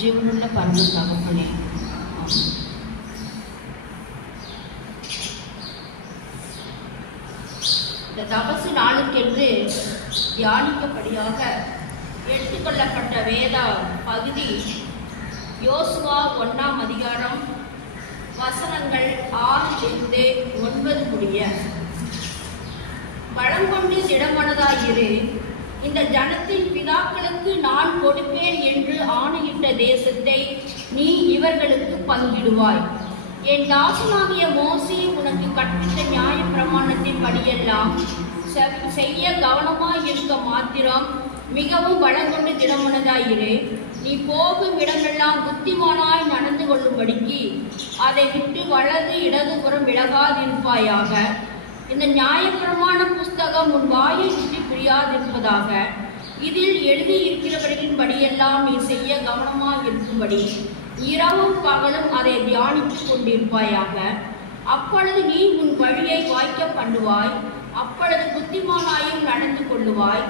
ஜீவனுள்ள பரம தகப்பனே, இந்த தபசு நாளுக்கென்று தியானிக்கப்படியாக எடுத்துக்கொள்ளப்பட்ட வேத பகுதி யோசுவா 1ஆம் அதிகாரம் வசனங்கள் 6 9 முடிய. பலம் கொண்டு திடமனதாயிரு, இந்த ஜனத்தின் பிதாக்களுக்கு நான் கொடுப்பேன் என்று ஆணையிட்ட தேசத்தை நீ இவர்களுக்கு பங்கிடுவாய். என் தாசனாகிய மோசே உனக்கு கற்பித்த நியாய பிரமாணத்தின் படியெல்லாம் செய்ய கவனமாய் இருக்க மாத்திரம் மிகவும் பலம் கொண்டு திடமனதாயிரு. நீ போகும் இடமெல்லாம் புத்திமானாய் நடந்து கொள்ளும்படிக்கு அதை விட்டு வலது இடதுபுறம் விலகாதிருப்பாயாக. இந்த நியாயப்பிரமாண புஸ்தகம் உன் வாயை விட்டு பிரியாதிருப்பதாக. இதில் எழுதியிருக்கிறவர்களின் படியெல்லாம் நீ செய்ய கவனமாக இருக்கும்படி இரவும் பகலும் அதை தியானித்துக் கொண்டிருப்பாயாக. அப்பொழுது நீ உன் வழியை வாய்க்க பண்ணுவாய், அப்பொழுது புத்திமானாயும் நடந்து கொள்ளுவாய்.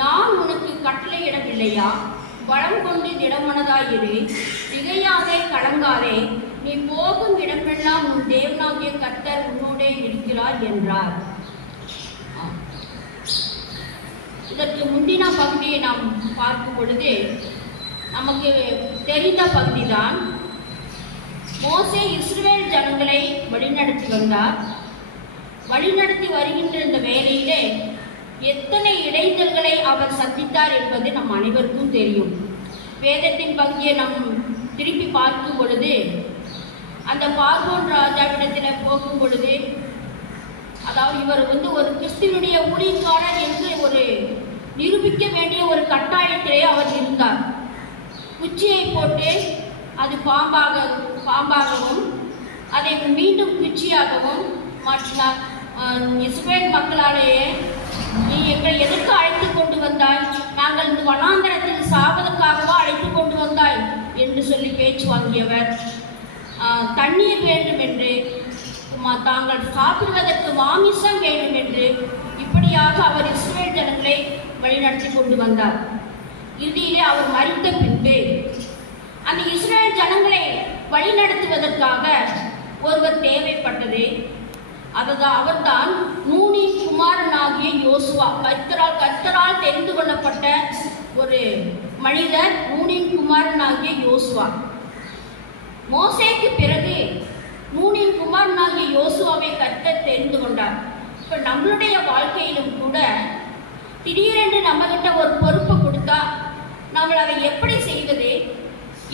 நான் உனக்கு கட்டளையிடவில்லையா? பலம் கொண்டு திடமனதாயிரு, திகையாதே, கலங்காதே. நீ போகும் இடமெல்லாம் உன் தேவனாகிய கர்த்தர் உன்னோடே இருக்கிறார் என்றார். இதற்கு முந்தின பகுதியை நாம் பார்க்கும் பொழுது நமக்கு தெரிந்த பகுதிதான். மோசே இஸ்ரவேல் ஜனங்களை வழிநடத்தி வந்தார். வழிநடத்தி வருகின்ற இந்த வேளையிலே எத்தனை இடைஞ்சல்களை அவர் சந்தித்தார் என்பது நம் அனைவருக்கும் தெரியும். வேதத்தின் பகுதியை நாம் திருப்பி பார்க்கும் பொழுது அந்த பார்வோன் ராஜாவிடத்தில் போகும் பொழுது, அதாவது இவர் ஒரு கிறிஸ்துவனுடைய ஊழியக்காரர் என்று ஒரு நிரூபிக்க வேண்டிய ஒரு கட்டாயத்திலே அவர் இருந்தார். குச்சியை போட்டு அது பாம்பாகவும் அதை மீண்டும் குச்சியாகவும் மாற்றினார். இஸ்ரவேல் மக்களாலேயே, நீ எங்களை எதற்கு அழைத்து கொண்டு வந்தாய்? நாங்கள் இந்த வனாந்தரத்தில் சாவதற்காகவா அழைத்து கொண்டு வந்தாய் என்று சொல்லி பேச்சு வாங்கியவர். தண்ணீர் வேண்டும் என்று, தாங்கள் சாப்பிடுவதற்கு மாமிசம் வேண்டும் என்று, இப்படியாக அவர் இஸ்ரவேல் ஜனங்களை வழிநடத்தி கொண்டு வந்தார். இறுதியிலே அவர் மரித்த பின்பு அந்த இஸ்ரவேல் ஜனங்களை வழிநடத்துவதற்காக ஒருவர் தேவைப்பட்டது. அவர்தான் நூனின் குமாரனாகிய யோசுவா. கர்த்தரால் தெரிந்து கொள்ளப்பட்ட ஒரு மனிதர் நூனின் குமாரனாகிய யோசுவா. மோசேக்கு பிறகு நூனின் குமாரனாகிய யோசுவாவை கர்த்தர் தெரிந்து கொண்டார். இப்போ நம்மளுடைய வாழ்க்கையிலும் கூட திடீரென்று நம்மகிட்ட ஒரு பொறுப்பை கொடுத்தா நம்ம அதை எப்படி செய்வது,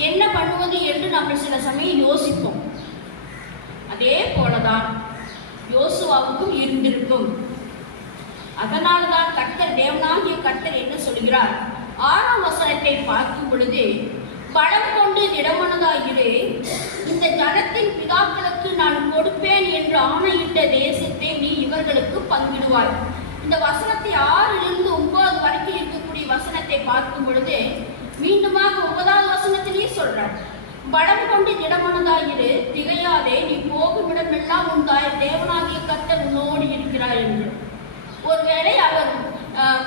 என்ன பண்ணுவது என்று நம்ம சில சமயம் யோசிப்போம். அதே போலதான் யோசுவாவுக்கும் இருந்திருக்கும். அதனால்தான் கர்த்தர், தேவனாகிய கர்த்தர் என்ன சொல்கிறார்? 6ஆம் வசனத்தை பார்க்கும் பொழுது, பலம் கொண்டு திடமனதாயிரு, இந்த ஜனத்தின் பிதாக்களுக்கு நான் கொடுப்பேன் என்று ஆணையிட்ட தேசத்தை நீ இவர்களுக்கு பங்கிடுவாய். இந்த வசனத்தை 6 9 வரைக்கும் இருக்கக்கூடிய வசனத்தை பார்க்கும் பொழுது மீண்டுமாக 9வது வசனத்திலேயே சொல்றார், பலம் கொண்டு திடமனதாயிரு, திகையாதே, நீ போகும் இடமெல்லாம் உன் தேவனாகிய கர்த்தர் உன்னோடு இருக்கிறார் என்று. ஒருவேளை அவர்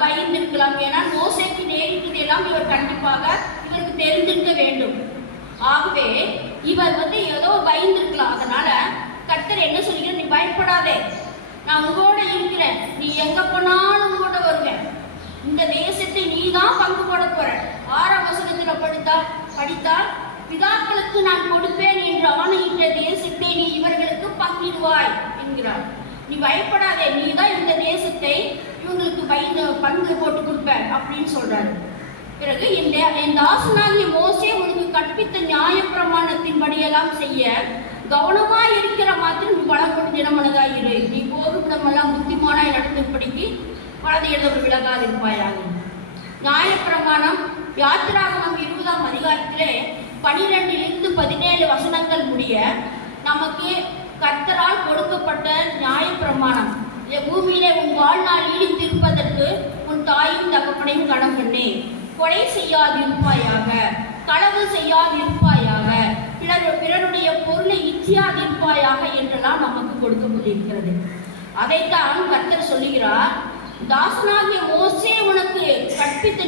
பயந்திருக்கலாம். ஏன்னா மோசேக்கு நேரிட்டதெல்லாம் இவர் கண்டிப்பாக இவருக்கு தெரிந்திருக்க வேண்டும். ஆகவே இவர் ஏதோ பயந்திருக்கலாம். அதனால கர்த்தர் என்ன சொல்கிறார்? நீ பயப்படாதே, நான் உங்களோட இருக்கிறேன், நீ எங்க போனாலும் உங்களோட வருவேன், இந்த தேசத்தை நீ தான் பங்கு போட போற. 6ஆம் வசனத்தில் படித்தால் பிதாக்களுக்கு நான் கொடுப்பேன் என்று ஆணையிட்ட தேசத்தை நீ இவர்களுக்கு பங்கிடுவாய் என்கிறார். நீ பயப்படாதே, நீ தான் இந்த தேசத்தை இவங்களுக்கு பங்கு போட்டு கொடுப்ப அப்படின்னு சொல்றாரு. பிறகு என் தாசனாகிய மோசே உனக்கு கற்பித்த நியாய பிரமாணத்தின் படியெல்லாம் செய்ய கவனமாய் இருக்கிற மாத்திரம் நீ பலம் கொண்டு திடமனதாயிரு, நீ போகுமிடமெல்லாம் புத்திமானாய் நடத்தும்படிக்கு வலது இடது விலகாதிருப்பாயாக. நியாயப்பிரமாணம் யாத்திராகமம் 20ஆம் அதிகாரத்திலே 12 17 வசனங்கள் முடிய நமக்கு கர்த்தரால் கொடுக்கப்பட்ட நியாயப்பிரமாணம். பூமியிலே உன் வாழ்நாள் ஈடுத்திருப்பதற்கு உன் தாயும் தகப்பனையும் கடன் பண்ணே, கொலை செய்யாதிருப்பாயாக, களவு செய்யாதிருப்பாயாக, பிறருடைய பொருளை இச்சியாதிருப்பாயாக என்றெல்லாம் நமக்கு கொடுக்கப்பட்டிருக்கிறது. அதைத்தான் கர்த்தர் சொல்லுகிறார். தாசனாகிய மோசே உனக்கு கற்பித்த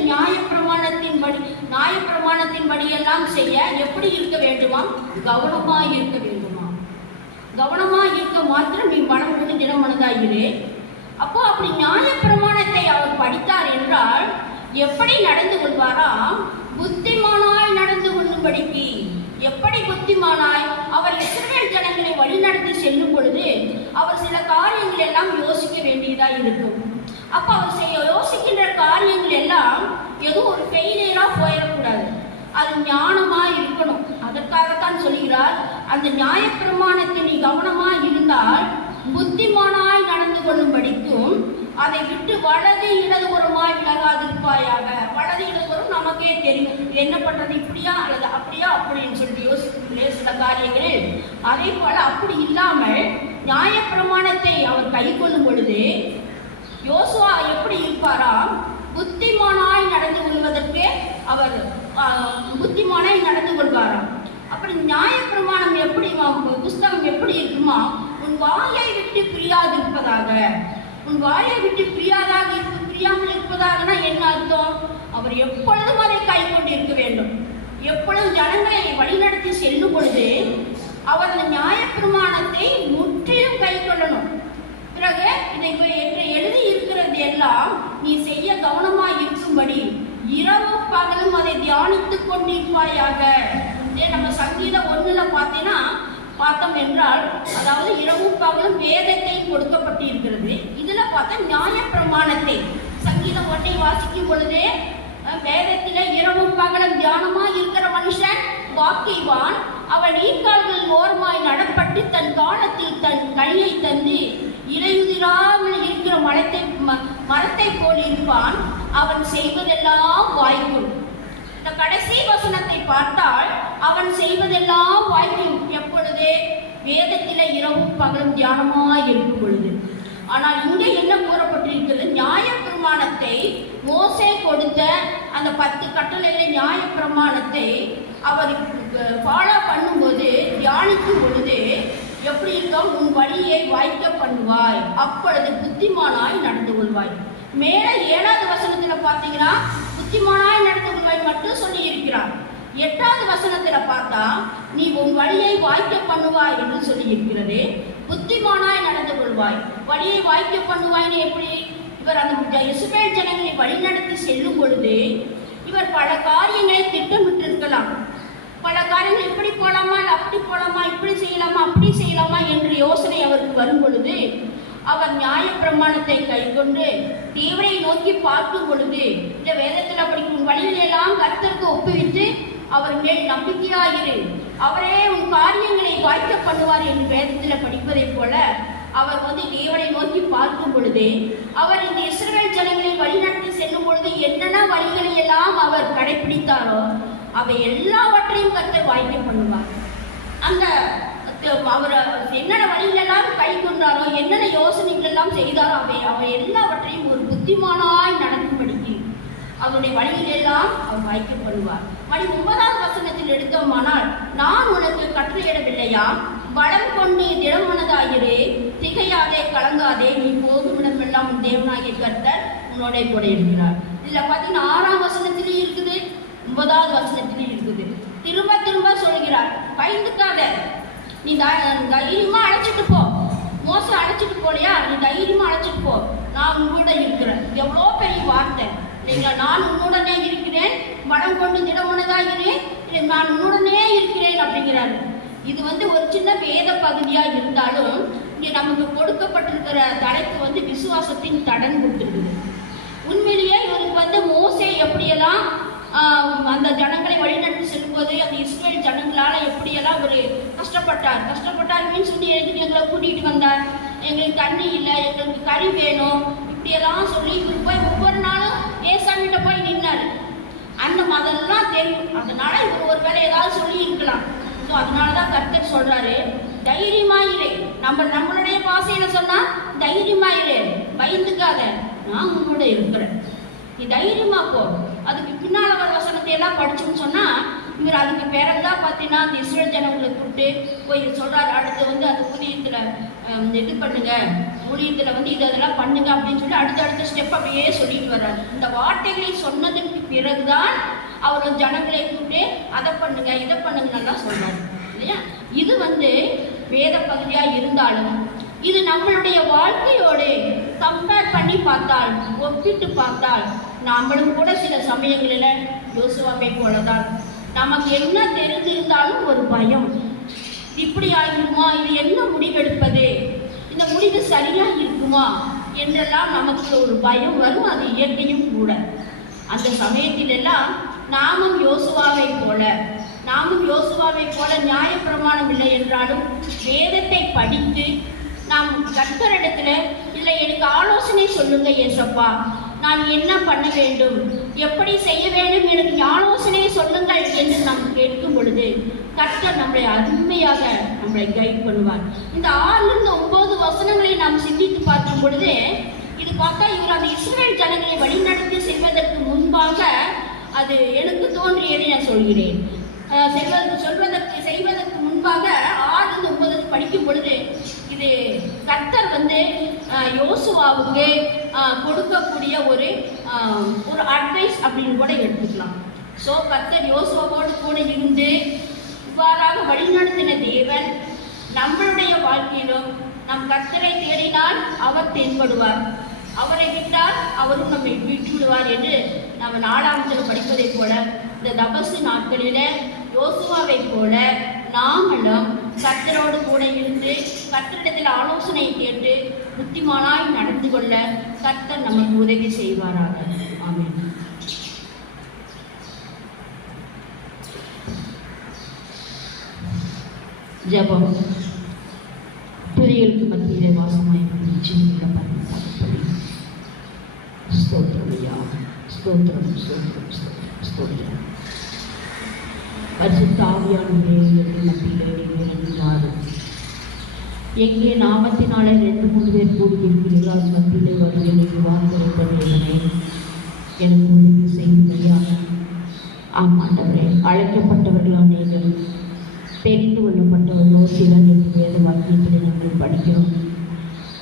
நியாயப்பிரமாணத்தின்படி எல்லாம் செய்ய எப்படி இருக்க வேண்டுமா? கவனமாய் இருக்க வேண்டுமா? கவனமாய் இருக்க மாத்திரம் நீ மனம் கொண்டு தினம் மனதாயிரு. அப்போ அப்படி நியாயப்பிரமாணத்தை அவர் படித்தார் என்றால் எப்படி நடந்து கொள்வாராம்? புத்திமானாய் நடந்து கொள்ளும்படிக்கு. எப்படி புத்திமானாய்? அவர் இஸ்ரவேல் ஜனங்களை வழிநடத்தி செல்லும் பொழுது அவர் சில காரியங்கள் எல்லாம் யோசிக்க வேண்டியதா இருக்கும். அப்ப அவர் யோசிக்கின்ற காரியங்கள் எல்லாம் எதுவும் ஒரு ஃபெயிலியரா போயிடக்கூடாது, அது ஞானமா இருக்கணும். அதற்காகத்தான் சொல்கிறார், அந்த நியாயப்பிரமாணத்தை நீ கவனமா இருந்தால் புத்திமானாய் நடந்து கொள்ளும்படிக்கும் அதை விட்டு வலது இடதுபுறமாய் விலகாதிருப்பாயாக. வலது இடதுபுறம் நமக்கே தெரியும், என்ன பண்றது, இப்படியா அல்லது அப்படியா அப்படின்னு சொல்லிட்டு யோசிக்க சில காரியங்கள். அதே போல அப்படி இல்லாமல் நியாயப்பிரமாணத்தை அவர் கை கொள்ளும் பொழுது யோசுவா எப்படி இருப்பாராம்? புத்திமானாய் நடந்து கொள்வதற்கு அவர் புத்திமானாய் நடந்து கொள்வாராம். அப்படி நியாயப்பிரமாணம் எப்படி, புஸ்தகம் எப்படி இருக்குமா? உன் வாயை விட்டு பிரியாதிருப்பதாக. உன் வாயை விட்டு பிரியாமல் இருப்பதாகனா என்ன அர்த்தம்? அவர் எப்பொழுதும் அதை கை கொண்டு இருக்க வேண்டும். எப்பொழுதும் ஜனங்களை வழிநடத்தி செல்லும் பொழுது அவர் அந்த நியாயப்பிரமாணத்தை முற்றிலும் கை கொள்ளணும். பிறகு இதை எழுதி இருக்கிறது எல்லாம் நீ செய்ய கவனமாய் இருக்கும்படி இரவும் பகலும் அதை தியானித்துக் கொண்டிருப்பாயாக. நம்ம சங்கீதம் 1ல பார்த்தோம் என்றால், அதாவது இரவும் பகலும் வேதத்தை கொடுக்கப்பட்டு இருக்கிறது. இதுல பார்த்தா நியாயப்பிரமாணத்தை சங்கீதம் 1 வாசிக்கும் பொழுதே வேதத்தில இரவும் பகலும் தியானமா இருக்கிற மனுஷன் வாக்கிவான். அவன் ஈக்கால்கள் ஓரமாய் நடப்பட்டு தன் காலத்தில் தன் கனியை தந்து இலையுதிராமல் இருக்கிற மரத்தை போல் இருப்பான். அவன் செய்வதெல்லாம் வாய்க்கும். இந்த கடைசி வசனத்தை பார்த்தால் அவன் செய்வதெல்லாம் வாய்க்கும். எப்பொழுது? வேதத்தில இரவும் பகலும் தியானமாய் இருக்கும் பொழுது. ஆனால் இங்கே என்ன கூறப்பட்டிருக்கிறது? நியாயப்பிரமாணத்தை மோசே கொடுத்த அந்த 10 கட்டளையில நியாயப்பிரமாணத்தை அவர் ஃபாலோ பண்ணும்போது, தியானிக்கும் பொழுது எப்படி இருக்கும்? உன் வழியை வாய்க்க பண்ணுவாய், அப்பொழுது புத்திமானாய் நடந்து கொள்வாய். மேல 7வது வசனத்துல பார்த்தீங்கன்னா புத்திமானாய் நடந்து கொள்வாய் மட்டும் சொல்லி இருக்கிறார். 8வது வசனத்துல பார்த்தா நீ உன் வழியை வாய்க்க பண்ணுவாய் என்று சொல்லி இருக்கிறது. புத்திமானாய் நடந்து கொள்வாய், வழியை வாய்க்க பண்ணுவாய்னு எப்படி? இவர் அந்த இஸ்ரவேல் ஜனங்களை வழிநடத்தி செல்லும் பொழுது இவர் பல காரியங்களை திட்டமிட்டு இருக்கலாம். பல காரியங்கள் இப்படி போலாமா, அப்படி போலாமா, இப்படி செய்யலாமா, அப்படி செய்யலாமா என்று யோசனை அவருக்கு வரும் பொழுது அவர் நியாயப்பிரமாணத்தை கை கொண்டு தேவனை நோக்கி பார்க்கும் பொழுது, இந்த வேதத்தில் படிக்கும் வழிகளெல்லாம் கர்த்தருக்கு ஒப்புவித்து அவர் மேல் நம்பிக்கையாயிரு, அவரே உன் காரியங்களை வாய்க்க பண்ணுவார் என்று வேதத்தில் படிப்பதை போல அவர் தேவனை நோக்கி பார்க்கும் பொழுது, அவர் இந்த இஸ்ரவேல் ஜனங்களை வழிநடத்தி செல்லும் பொழுது என்னென்ன வழிகளை எல்லாம் அவர் கடைபிடித்தாரோ அவை எல்லாவற்றையும் கர்த்தர் வாய்க்க பண்ணுவார். அந்த அவர் என்னென்ன வழிகளெல்லாம் கை கொண்டாரோ, என்னென்ன யோசனைகள் எல்லாம் செய்தாரோ அவை எல்லாவற்றையும் ஒரு புத்திமானாய் நடக்கும்படிக்கு அவருடைய வழிகளெல்லாம் அவர் வாய்க்கப்படுவார். 9வது வசனத்தில் எடுத்தோமானால், நான் உனக்கு கட்டளையிடவில்லையா? பலம் கொண்டு திடமனதாயிரு, திகையாதே, கலங்காதே, நீ போகும் இடமெல்லாம் உன் தேவனாகிய கர்த்தர் உன்னோட கூட இருக்கிறார். இதுல பார்த்தீங்கன்னா 6ஆம் வசனத்திலையும் இருக்குது, 9வது வசனத்திலையும் இருக்குது. திரும்ப திரும்ப சொல்கிறார், பயந்துக்காத, நீ தைரியமா அழைச்சிட்டு போ. மோசம் அழைச்சிட்டு போலையா, நீ தைரியமா அழைச்சிட்டு போ, நான் உன்னோட இருக்கிறேன். எவ்வளோ பெரிய வார்த்தை இல்லைங்களா? நான் உன்னுடனே இருக்கிறேன், பலம் கொண்டு திடமனதாகிறேன், நான் உன்னுடனே இருக்கிறேன் அப்படிங்கிறாரு. இது ஒரு சின்ன வேத பகுதியா இருந்தாலும் இங்கே நமக்கு கொடுக்கப்பட்டிருக்கிற தலைப்பு விசுவாசத்தின் தடன் கொடுத்துருக்குது. உண்மையிலேயே இவருக்கு மோசே எப்படியெல்லாம் அந்த ஜனங்களை வழிநடத்தி செல்லும்போது அந்த இஸ்ரவேல் ஜனங்களால எப்படியெல்லாம் ஒரு கஷ்டப்பட்டார் மீன்ஸ் எங்களை கூட்டிகிட்டு வந்தார், எங்களுக்கு தண்ணி இல்லை, எங்களுக்கு கறி வேணும், இப்படியெல்லாம் சொல்லி இவர் போய் ஒவ்வொரு நாளும் ஏசாமிட்ட போய் நின்னாரு. அந்த அதெல்லாம் தெரியும், அதனால இவர் ஒரு வேலை ஏதாவது சொல்லி இருக்கலாம். ஸோ அதனாலதான் கர்த்தர் சொல்றாரு, தைரியமாயிரு. நம்மளுடைய பாசையில சொன்னா தைரியமாயிரு, பயந்துக்காத, நான் உன்னோட இருக்கிறேன், நீ தைரியமா போ. அதுக்கு பின்னால் வர வசனத்தை எல்லாம் படிச்சோம்னு சொன்னா இவர் அதுக்கு பிறகுதான் பார்த்தீங்கன்னா அந்த இஸ்ரேல் ஜனங்களை கூப்பிட்டு போய் சொல்றாரு, அடுத்து வந்து அந்த ஊழியத்தில் இது பண்ணுங்க, ஊழியத்தில் வந்து இதெல்லாம் பண்ணுங்க அப்படின்னு சொல்லி அடுத்த ஸ்டெப் அப்படியே சொல்லிட்டு வர்றாரு. இந்த வார்த்தைகளை சொன்னதுக்கு பிறகுதான் அவர் ஜனங்களை கூப்பிட்டு அதை பண்ணுங்க இதை பண்ணுங்க நல்லா சொல்றாரு இல்லையா. இது வந்து வேத பகுதியா இருந்தாலும் இது நம்மளுடைய வாழ்க்கையோட கம்பேர் பண்ணி பார்த்தால், ஒப்பிட்டு பார்த்தால், நாமளும் கூட சில சமயங்களில் யோசுவாவை போலதான் நமக்கு என்ன தெரிந்திருந்தாலும் ஒரு பயம், இப்படி ஆகிடுமா, இது என்ன முடிவெடுப்பது, இந்த முடிவு சரியா இருக்குமா என்றெல்லாம் நமக்கு ஒரு பயம் வரும். அது இயற்கையும் கூட. அந்த சமயத்திலெல்லாம் நாமும் யோசுவாவை போல நியாயப்பிரமாணம் இல்லை என்றாலும் வேதத்தை படித்து நாம் கர்த்தரிடத்துல இல்லை எனக்கு ஆலோசனை சொல்லுங்க ஏசப்பா, நான் என்ன பண்ண வேண்டும், எப்படி செய்ய வேண்டும், எனக்கு ஆலோசனையை சொல்லுங்கள் என்று நாம் கேட்கும் பொழுது கர்த்தர் நம்மளை அருமையாக நம்மளை கைட் பண்ணுவார். இந்த 6-9 வசனங்களை நாம் சிந்தித்து பார்க்கும் பொழுது இது பார்த்தா இவர் அந்த இஸ்ரவேல் ஜனங்களை வழிநடத்தி செல்வதற்கு முன்பாக அது எனக்கு தோன்றியதை நான் சொல்கிறேன். செய்வதற்கு முன்பாக 6-9 படிக்கும் பொழுது இது கர்த்தர் வந்து யோசுவாவுக்கு கொடுக்கக்கூடிய ஒரு அட்வைஸ் அப்படின்னு கூட எடுத்துக்கலாம். ஸோ கர்த்தர் யோசுவாவோடு கூட இருந்து இவ்வாறாக வழிநடத்தின தேவன் நம்மளுடைய வாழ்க்கையிலும் நம் கர்த்தரை தேடினால் அவர் தென்படுவார், அவரை விட்டால் அவரும் நம்மை விட்டு விடுவார் என்று நம்ம 4ஆம் படிப்பதை போல இந்த தபசு நாட்களில் யோசுவாவை போல நாமளும் கர்த்தரோடு கூட இருந்து கர்த்தரிடத்தில் ஆலோசனை கேட்டு புத்திமானாய் நடந்து கொள்ள கர்த்தர் நமக்கு உதவி செய்வாராக. ஆமென். ஜெபம். துதிகளுக்கு மத்தியிலே வாசமாய் ஸ்தோத்திரம் ஸ்தோத்திரம் ஸ்தோத்திரம் ஸ்தோத்திரம். பரிசுத்த ஆவியானவரே மத்தியிலே நீங்கள் எங்கே நாமத்தினாலே 2-3 பேர் கூடியிருக்கிறீர்கள் மத்தியிலே வருகிறேன் வாழ்ந்திருப்பதனை எனக்கு உதவி செய்யுமையா. ஆமாண்டவரே, அழைக்கப்பட்டவர்கள் அநேகர், தெரிந்து கொள்ளப்பட்டவர்களோ சிலர் என்று வேத வாக்கியத்தில் நாங்கள் படிக்கிறோம்.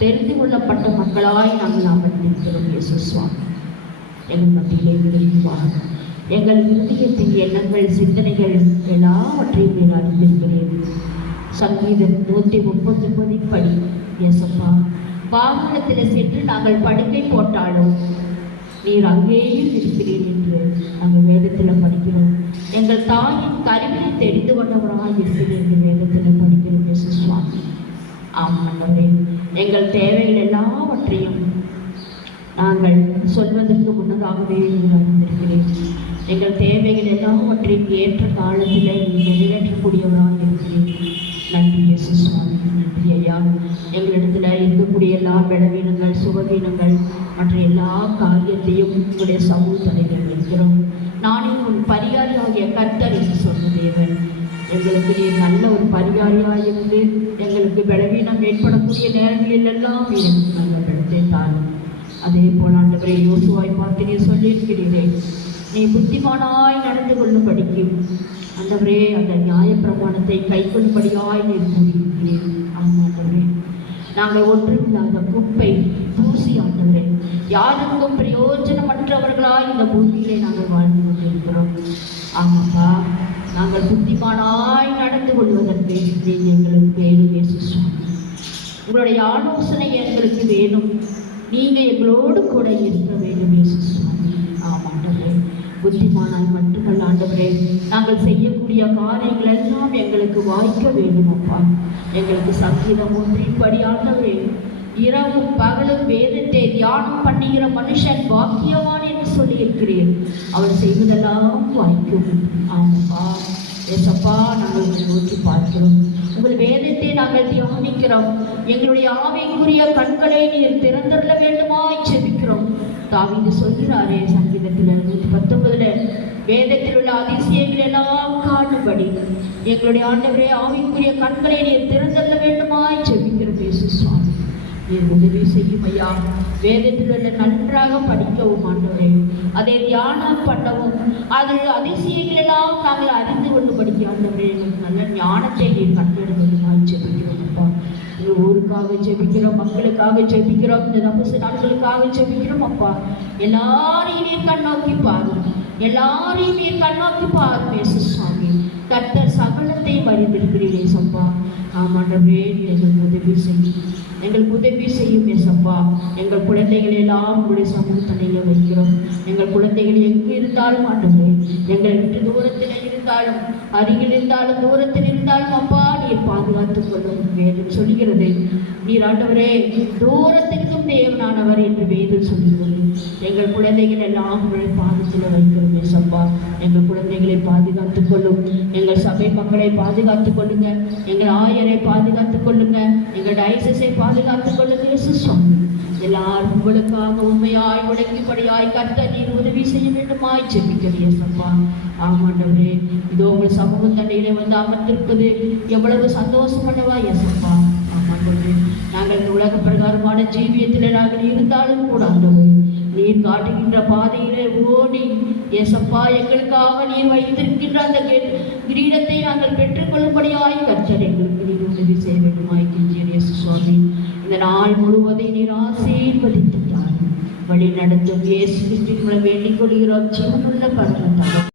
தெரிந்து கொள்ளப்பட்ட மக்களாய் நாங்கள் அமர்ந்திருக்கிறோம். இயேசு சுவாமி எங்கள் மத்தியிலே விரும்புவார். எங்கள் இருதயத்தின் எண்ணங்கள் சிந்தனைகள் எல்லாவற்றையும் நீர் அறிந்திருக்கிறேன். சங்கீதம் 139 படி இயேசப்பா, வாகனத்தில் சென்று நாங்கள் படுக்கை போட்டாலும் நீர் அங்கேயும் இருக்கிறீர் என்று நாங்கள் வேதத்தில் படிக்கிறோம். எங்கள் தாயின் கருவியை தெரிந்து கொண்டவராக இருக்கிறேன் என்று வேதத்தில் படிக்கிறோம். இயேசு சுவாமி ஆமாண்டவரே, எங்கள் தேவைகள் எல்லாவற்றையும் நாங்கள் சொல்வதற்கு முன்னதாகவே நீங்கள் அறிந்திருக்கிறேன். எங்கள் தேவைகள் எல்லாவற்றையும் ஏற்ற காலத்தில் நீங்கள் நிறைவேற்றக்கூடியவராக இருக்கிறேன். நன்றி இயேசு சுவாமி, நன்றி ஐயா. எங்களிடத்தில் இருக்கக்கூடிய எல்லா பலவீனங்கள், சுகவீனங்கள் மற்ற எல்லா காரியத்தையும் உங்களுடைய சமூகத்தில் வைக்கிறோம். நானே உன் பரிகாரியாகிய கர்த்தர் என்று சொன்ன தேவன், எங்களுக்கு நீர் நல்ல ஒரு பரிகாரியாக இருந்து எங்களுக்கு பலவீனம் ஏற்படக்கூடிய நேரங்களில் எல்லாம் எனக்கு நல்ல பலத்தை தாரும். அதே போல் ஆண்டவரே, யோசுவாய் பார்த்து நீர் சொல்லியிருக்கிறீரே, நீ புத்திமானாய் நடந்து கொள்ளும்படிக்கு ஆண்டவரே அந்த நியாயப்பிரமாணத்தை கை கொள்ளும்படியாய் நீர் கூறியிருக்கிறேன். ஆண்டவரே, நாங்கள் ஒன்றுமில்லாத குப்பை தூசி ஆண்டவரே, யாருக்கும் பிரயோஜனமற்றவர்களாய் இந்த பூமியிலே நாங்கள் வாழ்ந்து கொண்டிருக்கிறோம். ஆமாப்பா, நாங்கள் புத்திமானாய் நடந்து கொள்வதற்கு எங்களுக்கு வேணும். இயேசு சுவாமி, உங்களுடைய ஆலோசனை எங்களுக்கு வேணும். நீங்கள் எங்களோடு கூட இருக்க வேண்டும். இயேசு சுவாமி ஆமாண்டவரே, புத்திமானாய் மட்டுமல்ல ஆண்டவரே, நாங்கள் செய்யக்கூடிய காரியங்கள் எல்லாம் எங்களுக்கு வாய்க்க வேண்டும். அப்பா, எங்களுக்கு சங்கீதம் 1 ஆண்டவரே, இரவும் பகலும் வேதத்தை தியானம் பண்ணுகிற மனுஷன் பாக்கியவான் என்று சொல்லியிருக்கிறேன். அவர் செய்வதெல்லாம் வாய்க்கும். ஆமாப்பா ஏசப்பா, நாங்கள் உங்களை நோக்கி பார்க்கிறோம். உங்கள் வேதத்தை நாங்கள் தியானிக்கிறோம். எங்களுடைய ஆவிக்குரிய கண்களை நீர் திறந்தருள வேண்டுமாய் செபிக்கிறோம். தாவீது சொல்கிறாரே சங்கீதத்தில் 119 வேதத்தில் உள்ள அதிசயங்கள் எல்லாம் காணும்படி எங்களுடைய ஆண்டவரே ஆவிக்குரிய கண்களை நீர் திறந்தருள வேண்டுமாய் செபிக்கிறோம். இயேசு சுவாமி, நீர் உதவி செய்யும் ஐயா. வேதத்தில் உள்ள நன்றாக படிக்கவும் ஆண்டவரே, அதை தியானம் பண்ணவும், அதில் அதிசயங்கள் எல்லாம் நாங்கள் அறிந்து கொண்டு படிக்க ஆண்டவரே, எங்களுக்கு நல்ல ஞானத்தை நீர் கட்டெடுப்பதுமாய் ஜெபிக்கிறோம் அப்பா. இந்த ஊருக்காக ஜெபிக்கிறோம், மக்களுக்காக ஜெபிக்கிறோம், இந்த நபச நாட்களுக்காக ஜெபிக்கிறோம் அப்பா. எல்லாரையும் நீர் கண்ணோக்கி பாருங்க, எல்லாரையும் நீர் கண்ணோக்கி பாருங்க இயேசு சுவாமி. கர்த்தர் சகலத்தையும் அறிந்திருக்கிறீரே சப்பா. ஆமாண்டவே எங்களுக்கு உதவி செய்யும், எங்களுக்கு உதவி செய்யும் ஏசப்பா. எங்கள் குழந்தைகளை எல்லாம் உங்களுடைய சமூகத்தனையில் வைக்கிறோம். எங்கள் குழந்தைகள் எங்கு இருந்தாலும் ஆண்டவரே, எங்களை விட்டு தூரத்தில் இருந்தாலும், அருகில் இருந்தாலும், தூரத்தில் இருந்தாலும் அப்பா நீர் பாதுகாத்துக் கொள்ளும். வேதம் சொல்கிறது, நீர் ஆண்டவரே தூரத்திற்கும் தேவனானவர் என்று வேதம் சொல்கிறது. எங்கள் குழந்தைகள் எல்லாம் உங்களுடைய பாதத்தில் வைக்கிறோம் ஏசப்பா. எங்கள் குழந்தைகளை பாதுகாத்துக் கொள்ளும், எங்கள் சபை மக்களை பாதுகாத்துக் கொள்ளுங்க, எங்கள் ஆயரை பாதுகாத்துக் கொள்ளுங்க, எங்கள் டைசஸை பாதுகாத்துக் கொள்ளுங்க இயேசு சுவாமி. எல்லாரும் உங்களுக்காக உண்மையாய் உழைக்கும்படியாய் கர்த்தர் நீர் உதவி செய்ய வேண்டுமாய் ஜெபிக்கிறேன் இயேசப்பா. ஆமாண்டவரே, இதோ உங்கள் சமூக தண்டையிலே வந்து அமர்ந்திருப்பது எவ்வளவு சந்தோஷம் பண்ணவா இயேசப்பா. ஆமாண்டவரே, நாங்கள் இந்த உலக பிரகாரமான ஜீவியத்தில் நாங்கள் இருந்தாலும் கூட ஆண்டவரே, நீர் காட்டுகின்ற பாதையிலே ஓடி ஏசப்பா எங்களுக்காக நீர் வைத்திருக்கின்ற அந்த கிரீடத்தை நாங்கள் பெற்றுக்கொள்ளும்படியாய் கர்த்தர் எங்களுக்கு நீர் உதவி செய்ய வேண்டுமாய் கெஞ்சியேன் இயேசு சுவாமி. இந்த நாள் முழுவதை நீர் ஆசீர்வதித்தார் வழி நடத்தும் இயேசு கிறிஸ்துவின் மூலம் வேண்டிக் கொள்கிறோம் ஜீவனுள்ள பரலோக